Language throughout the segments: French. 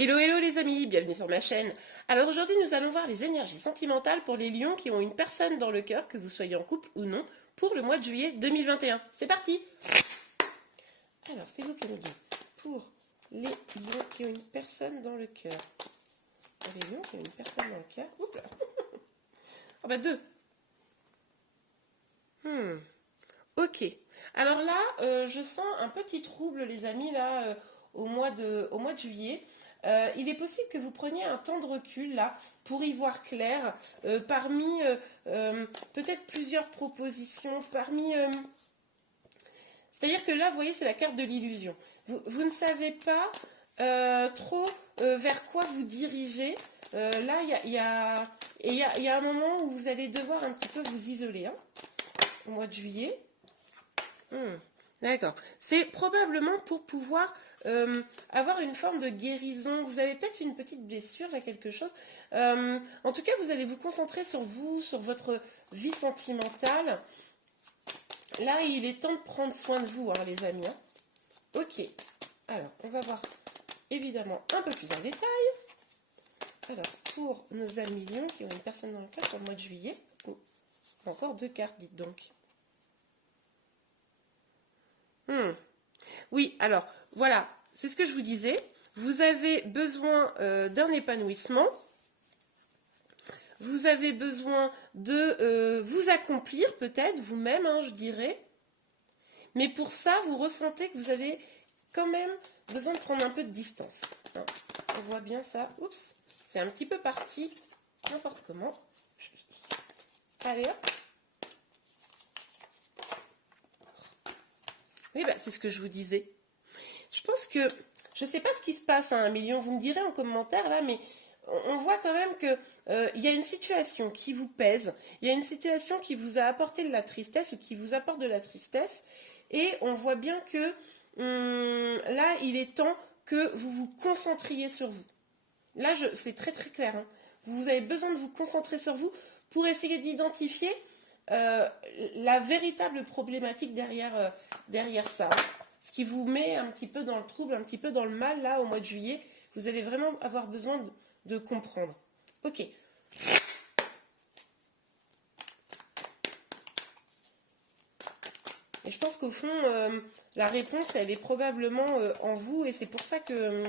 Hello, hello les amis, bienvenue sur ma chaîne. Alors aujourd'hui nous allons voir les énergies sentimentales pour les lions qui ont une personne dans le cœur, que vous soyez en couple ou non, pour le mois de juillet 2021. C'est parti. Alors s'il vous plaît, pour les lions qui ont une personne dans le cœur. Pour les lions qui ont une personne dans le cœur. Oups là. Oh bah deux. Ok. Alors là, je sens un petit trouble les amis là au mois de juillet. Il est possible que vous preniez un temps de recul là pour y voir clair parmi peut-être plusieurs propositions, c'est-à-dire que là, vous voyez, c'est la carte de l'illusion. Vous ne savez pas trop vers quoi vous dirigez. Là, il y a un moment où vous allez devoir un petit peu vous isoler hein, au mois de juillet. D'accord. C'est probablement pour pouvoir avoir une forme de guérison. Vous avez peut-être une petite blessure, là, quelque chose. En tout cas, vous allez vous concentrer sur vous, sur votre vie sentimentale. Là, il est temps de prendre soin de vous, hein, les amis. Hein. Ok. Alors, on va voir évidemment un peu plus en détail. Alors, pour nos amis lions qui ont une personne dans le cœur pour le mois de juillet. Oh, encore deux cartes, dites donc. Oui, alors, voilà, c'est ce que je vous disais. Vous avez besoin d'un épanouissement. Vous avez besoin de vous accomplir, peut-être, vous-même, hein, je dirais. Mais pour ça, vous ressentez que vous avez quand même besoin de prendre un peu de distance. Hein. On voit bien ça. Oups, c'est un petit peu parti n'importe comment. Allez, hop. Oui, bah, c'est ce que je vous disais. Je pense que, je ne sais pas ce qui se passe à 1 million, vous me direz en commentaire là, mais on voit quand même que il y a une situation qui vous pèse, il y a une situation qui vous a apporté de la tristesse ou qui vous apporte de la tristesse, et on voit bien que là, il est temps que vous vous concentriez sur vous. Là, c'est très très clair. Hein. Vous avez besoin de vous concentrer sur vous pour essayer d'identifier la véritable problématique derrière ça. Ce qui vous met un petit peu dans le trouble, un petit peu dans le mal, là, au mois de juillet. Vous allez vraiment avoir besoin de comprendre. Ok. Et je pense qu'au fond, la réponse, elle est probablement en vous. Et c'est pour ça que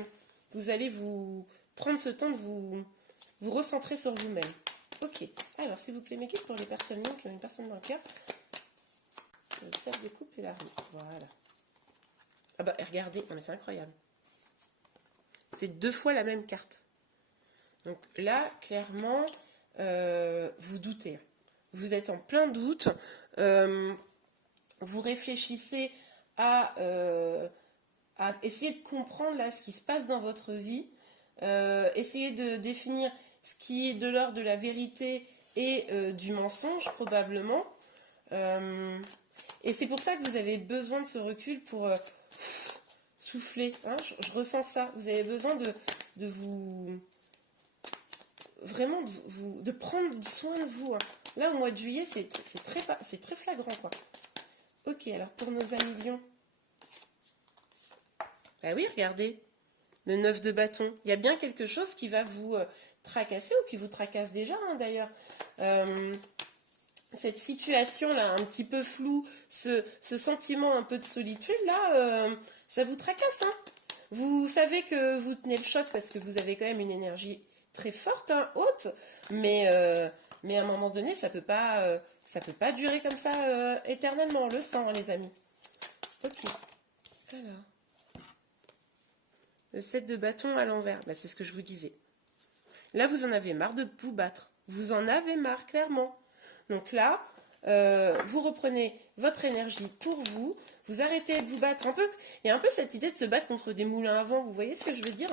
vous allez vous prendre ce temps de vous recentrer sur vous-même. Ok. Alors, s'il vous plaît, mes guides, pour les personnes qui ont une personne dans le cœur. Le cercle de coupe et la roue. Voilà. Ah bah, regardez. Non, mais c'est incroyable. C'est 2 fois la même carte. Donc là, clairement, vous doutez. Vous êtes en plein doute. Vous réfléchissez à essayer de comprendre là ce qui se passe dans votre vie. Essayez de définir ce qui est de l'ordre de la vérité et du mensonge, probablement. Et c'est pour ça que vous avez besoin de ce recul pour souffler. Hein, je ressens ça. Vous avez besoin de vous... Vraiment, de prendre soin de vous. Hein. Là, au mois de juillet, c'est très flagrant, quoi. Ok, alors pour nos amis lions. Bah oui, regardez. Le 9 de bâton. Il y a bien quelque chose qui va vous tracasser ou qui vous tracasse déjà, hein, d'ailleurs. Cette situation-là, un petit peu floue, ce sentiment un peu de solitude, là, ça vous tracasse. Hein. Vous savez que vous tenez le choc parce que vous avez quand même une énergie très forte, hein, haute, mais à un moment donné, ça peut pas durer comme ça éternellement, on le sent, hein, les amis. Ok. Alors. Le 7 de bâton à l'envers, bah, c'est ce que je vous disais. Là, vous en avez marre de vous battre. Vous en avez marre, clairement. Donc là, vous reprenez votre énergie pour vous. Vous arrêtez de vous battre un peu. Il y a un peu cette idée de se battre contre des moulins à vent. Vous voyez ce que je veux dire?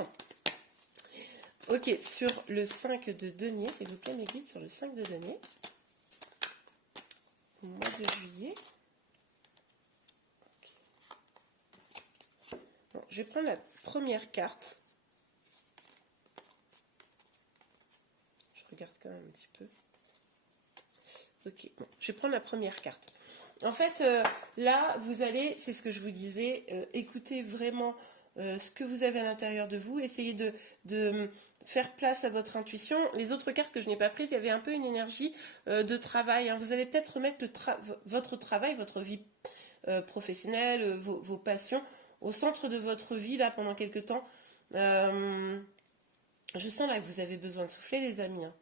Ok, sur le 5 de denier, s'il vous plaît, mes guides, sur le 5 de denier. Au mois de juillet. Okay. Bon, je vais prendre la première carte. Je regarde quand même un petit peu. Ok, bon, je vais prendre la première carte. En fait, là, vous allez, c'est ce que je vous disais, écouter vraiment ce que vous avez à l'intérieur de vous. Essayez de faire place à votre intuition. Les autres cartes que je n'ai pas prises, il y avait un peu une énergie de travail, hein. Vous allez peut-être remettre votre travail, votre vie professionnelle, vos passions au centre de votre vie là pendant quelques temps. Je sens là que vous avez besoin de souffler, les amis, hein.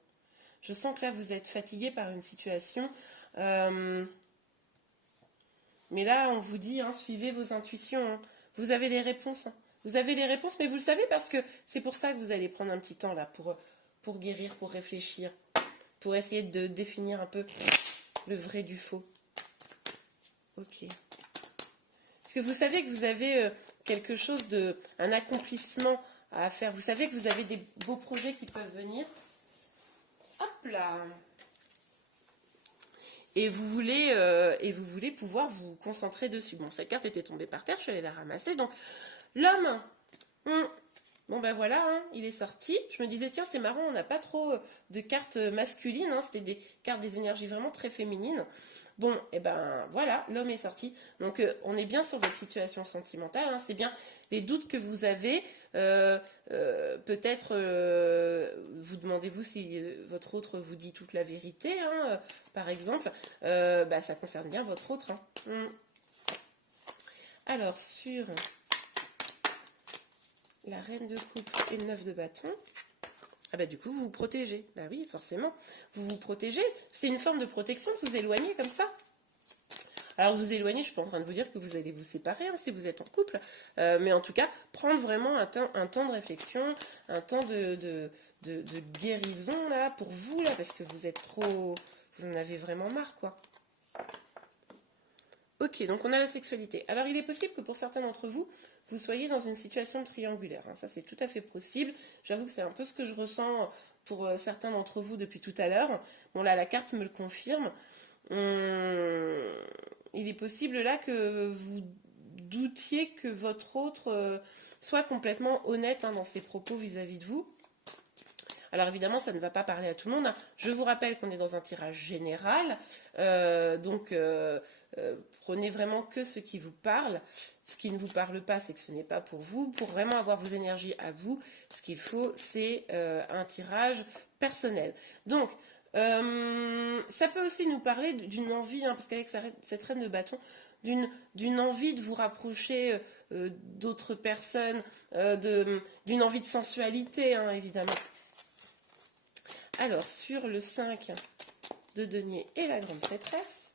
Je sens que là vous êtes fatigués par une situation. Mais là, on vous dit, hein, suivez vos intuitions, hein. Vous avez les réponses, hein. Vous avez les réponses, mais vous le savez parce que c'est pour ça que vous allez prendre un petit temps là pour guérir, pour réfléchir, pour essayer de définir un peu le vrai du faux. Ok. Parce que vous savez que vous avez quelque chose un accomplissement à faire. Vous savez que vous avez des beaux projets qui peuvent venir. Hop là. Et vous voulez pouvoir vous concentrer dessus. Bon, cette carte était tombée par terre, je suis allée la ramasser. Donc, l'homme, bon ben voilà, hein, il est sorti. Je me disais, tiens, c'est marrant, on n'a pas trop de cartes masculines, hein, c'était des cartes des énergies vraiment très féminines. Bon, et ben voilà, l'homme est sorti. Donc, on est bien sur votre situation sentimentale, hein, c'est bien les doutes que vous avez. Peut-être vous demandez-vous si votre autre vous dit toute la vérité, hein, par exemple. Bah, ça concerne bien votre autre, hein. Alors, sur la reine de coupe et le 9 de bâton, ah bah du coup, vous vous protégez. Bah oui, forcément, vous vous protégez. C'est une forme de protection de vous éloigner comme ça. Alors vous éloigner, je ne suis pas en train de vous dire que vous allez vous séparer, hein, si vous êtes en couple, mais en tout cas, prendre vraiment un temps de réflexion, un temps de guérison là, pour vous, là, parce que vous êtes trop... Vous en avez vraiment marre, quoi. Ok, donc on a la sexualité. Alors il est possible que pour certains d'entre vous, vous soyez dans une situation triangulaire, hein. Ça c'est tout à fait possible. J'avoue que c'est un peu ce que je ressens pour certains d'entre vous depuis tout à l'heure. Bon là, la carte me le confirme. Il est possible là que vous doutiez que votre autre soit complètement honnête, hein, dans ses propos vis-à-vis de vous. Alors évidemment, ça ne va pas parler à tout le monde, hein. Je vous rappelle qu'on est dans un tirage général, donc prenez vraiment que ce qui vous parle. Ce qui ne vous parle pas, c'est que ce n'est pas pour vous. Pour vraiment avoir vos énergies à vous, ce qu'il faut, c'est un tirage personnel. Donc, ça peut aussi nous parler d'une envie, hein, parce qu'avec cette reine de bâton, d'une envie de vous rapprocher d'autres personnes, d'une envie de sensualité, hein, évidemment. Alors, sur le 5 de denier et la grande prêtresse,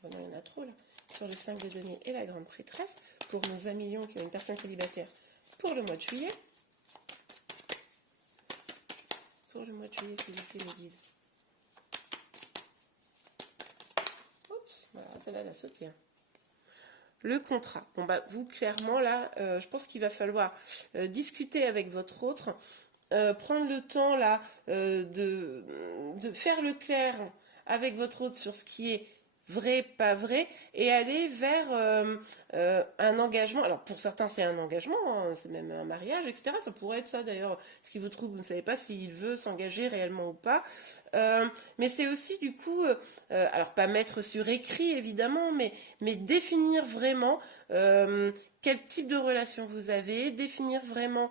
bon, non, il y en a trop là, sur le 5 de denier et la grande prêtresse, pour nos amis lions qui ont une personne célibataire pour le mois de juillet. Pour le mois de juillet, s'il vous plaît, mes guides. Oups, voilà, celle-là, elle a sauté, hein. Le contrat. Bon, bah, vous, clairement, là, je pense qu'il va falloir discuter avec votre autre, prendre le temps, là, de faire le clair avec votre autre sur ce qui est vrai, pas vrai, et aller vers un engagement. Alors, pour certains, c'est un engagement, hein, c'est même un mariage, etc. Ça pourrait être ça, d'ailleurs, ce qui vous trouble, vous ne savez pas s'il veut s'engager réellement ou pas. Mais c'est aussi, du coup, alors pas mettre sur écrit, évidemment, mais définir vraiment quel type de relation vous avez, définir vraiment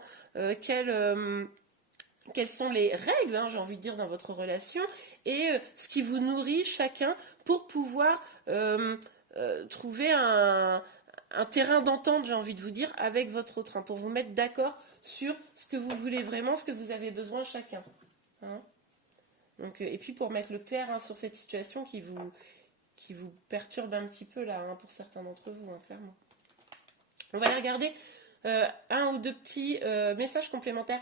quelles sont les règles, hein, j'ai envie de dire, dans votre relation, et ce qui vous nourrit chacun pour pouvoir trouver un terrain d'entente, j'ai envie de vous dire, avec votre autre, hein, pour vous mettre d'accord sur ce que vous voulez vraiment, ce que vous avez besoin chacun, hein. Donc, et puis pour mettre le clair, hein, sur cette situation qui vous perturbe un petit peu là, hein, pour certains d'entre vous, hein, clairement. On va aller regarder un ou deux petits messages complémentaires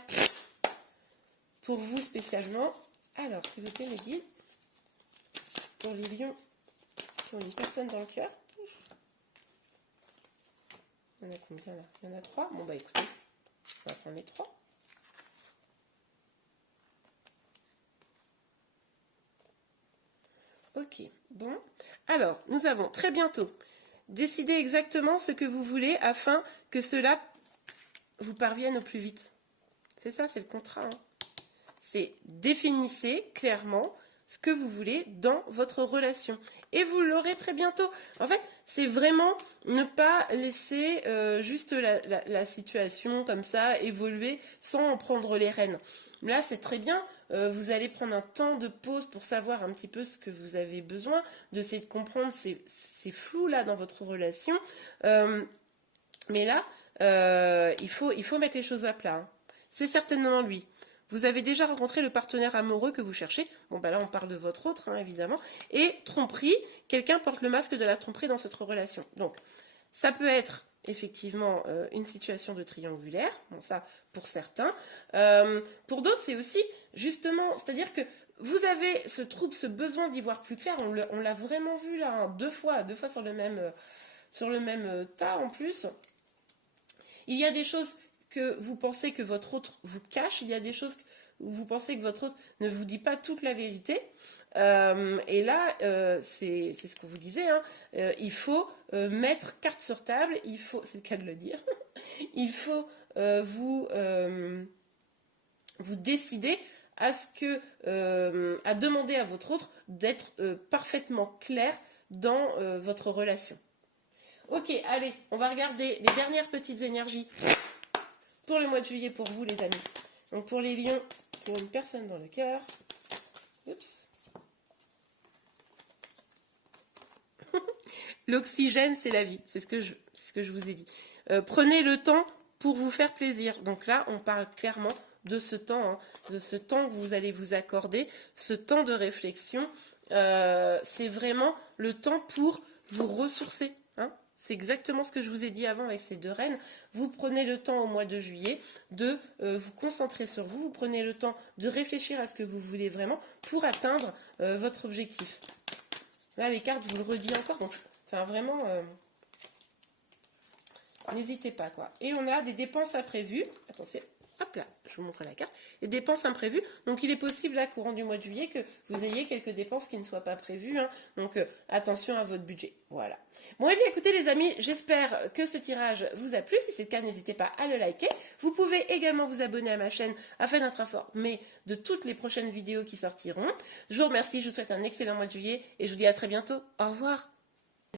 pour vous spécialement. Alors, s'il vous plaît, mes guides, pour les lions qui ont une personne dans le cœur. Il y en a combien là? Il y en a 3. Bon, bah écoutez, on va prendre les 3. Ok, bon. Alors, nous avons très bientôt décidé exactement ce que vous voulez afin que cela vous parvienne au plus vite. C'est ça, c'est le contrat, hein. C'est définissez clairement ce que vous voulez dans votre relation. Et vous l'aurez très bientôt. En fait, c'est vraiment ne pas laisser juste la situation comme ça évoluer sans en prendre les rênes. Là, c'est très bien. Vous allez prendre un temps de pause pour savoir un petit peu ce que vous avez besoin, d'essayer de comprendre ces flous là dans votre relation. Mais là, il faut mettre les choses à plat, hein. C'est certainement lui. Vous avez déjà rencontré le partenaire amoureux que vous cherchez. Bon, ben là, on parle de votre autre, hein, évidemment. Et tromperie, quelqu'un porte le masque de la tromperie dans cette relation. Donc, ça peut être effectivement une situation de triangulaire. Bon, ça, pour certains. Pour d'autres, c'est aussi, justement, c'est-à-dire que vous avez ce trouble, ce besoin d'y voir plus clair. On l'a vraiment vu là, hein, deux fois sur le même tas en plus. Il y a des choses que vous pensez que votre autre vous cache, il y a des choses où vous pensez que votre autre ne vous dit pas toute la vérité. Et là, c'est ce que vous disiez, hein, il faut mettre carte sur table, c'est le cas de le dire, il faut vous décider à demander à votre autre d'être parfaitement clair dans votre relation. Ok, allez, on va regarder les dernières petites énergies pour le mois de juillet pour vous, les amis. Donc pour les lions, pour une personne dans le cœur. Oups. L'oxygène, c'est la vie. C'est ce que je vous ai dit. Prenez le temps pour vous faire plaisir. Donc là, on parle clairement de ce temps, hein, de ce temps que vous allez vous accorder, ce temps de réflexion. C'est vraiment le temps pour vous ressourcer, hein. C'est exactement ce que je vous ai dit avant avec ces deux reines. Vous prenez le temps au mois de juillet de vous concentrer sur vous. Vous prenez le temps de réfléchir à ce que vous voulez vraiment pour atteindre votre objectif. Là, les cartes, vous le redis encore. Donc, enfin, vraiment, n'hésitez pas, quoi. Et on a des dépenses imprévues. Attention. Hop là, je vous montre la carte. Les dépenses imprévues. Donc, il est possible, là, courant du mois de juillet, que vous ayez quelques dépenses qui ne soient pas prévues, hein. Donc, attention à votre budget. Voilà. Bon, et bien, écoutez, les amis, j'espère que ce tirage vous a plu. Si c'est le cas, n'hésitez pas à le liker. Vous pouvez également vous abonner à ma chaîne afin d'être informé de toutes les prochaines vidéos qui sortiront. Je vous remercie, je vous souhaite un excellent mois de juillet et je vous dis à très bientôt. Au revoir.